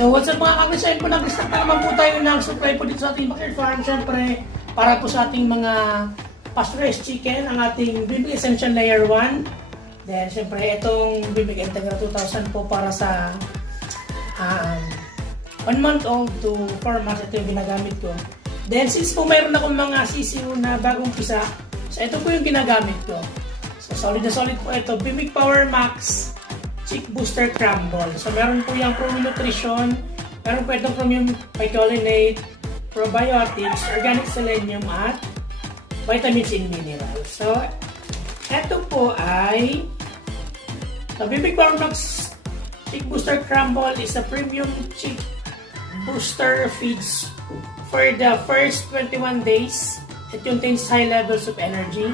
So what's up mga kagrisayin po, nag-start na naman po tayo ng supply po dito sa ating backyard farm. Siyempre, para po sa ating mga pasteurized chicken, ang ating Bimig Essential Layer 1. Then siyempre, itong Bimig Integra 2000 po para sa 1 month old to 4 months. Ito yung ginagamit ko. Then since po mayroon akong mga sisiw na bagong pisa, so ito po yung ginagamit ko. So solid na solid po ito, Bimig Power Max Chick Booster Crumble. So meron po yung Pro Nutrition, meron po itong Chromium Picolinate, Probiotics, Organic Selenium at Vitamins and Minerals. So ito po ay the Bimig Power Max Chick Booster Crumble is a premium chick booster feeds for the first 21 days. It contains high levels of energy,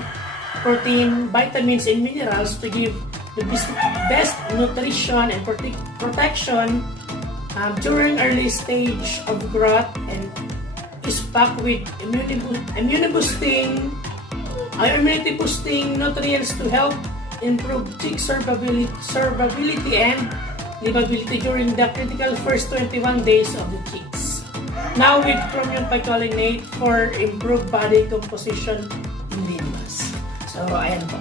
protein, vitamins, and minerals to give the best nutrition and protection during early stage of growth, and is packed with immunity boosting nutrients to help improve chick survivability and livability during the critical first 21 days of the chicks. Now with Chromium Picolinate for improved body composition in limbs. So ayan po.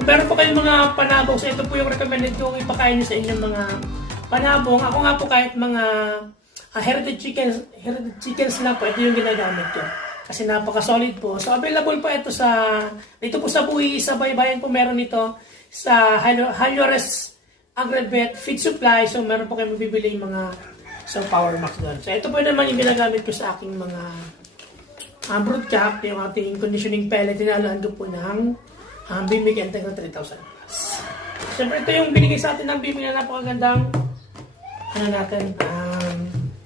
Kung meron po kayong mga panabong, so ito po yung recommended kong ipakain nyo sa inyong mga panabong. Ako nga po kahit mga heritage chickens lang po, ito yung ginagamit ko. Kasi napaka-solid po. So available po ito dito po sa Buhi, sa Baybayin po meron ito. Sa Halores Agrivet Feed Supply, so meron po kayong mabibili yung mga Power Max doon. So ito po naman yung ginagamit ko sa aking mga brood cap, yung ating conditioning pellet, tinalaan ko po ng Bimig Integra 3000 Plus. Siyempre ito yung binigay sa atin ng Bimig na napakagandang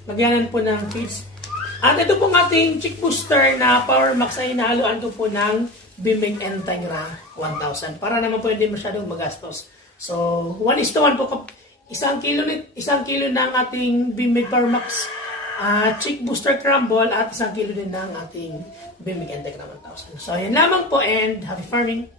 lagyanan po ng feeds. At ito pong ating chick booster na Power Max ay nahaluan ko po ng Bimig Integra 1000 para naman po hindi masyadong magastos. So 1:1 po, isang kilo ng ating Bimig Power Max chick booster crumble at 1 kilo din ng ating Bimig Integra 1000. So yan lamang po, and happy farming!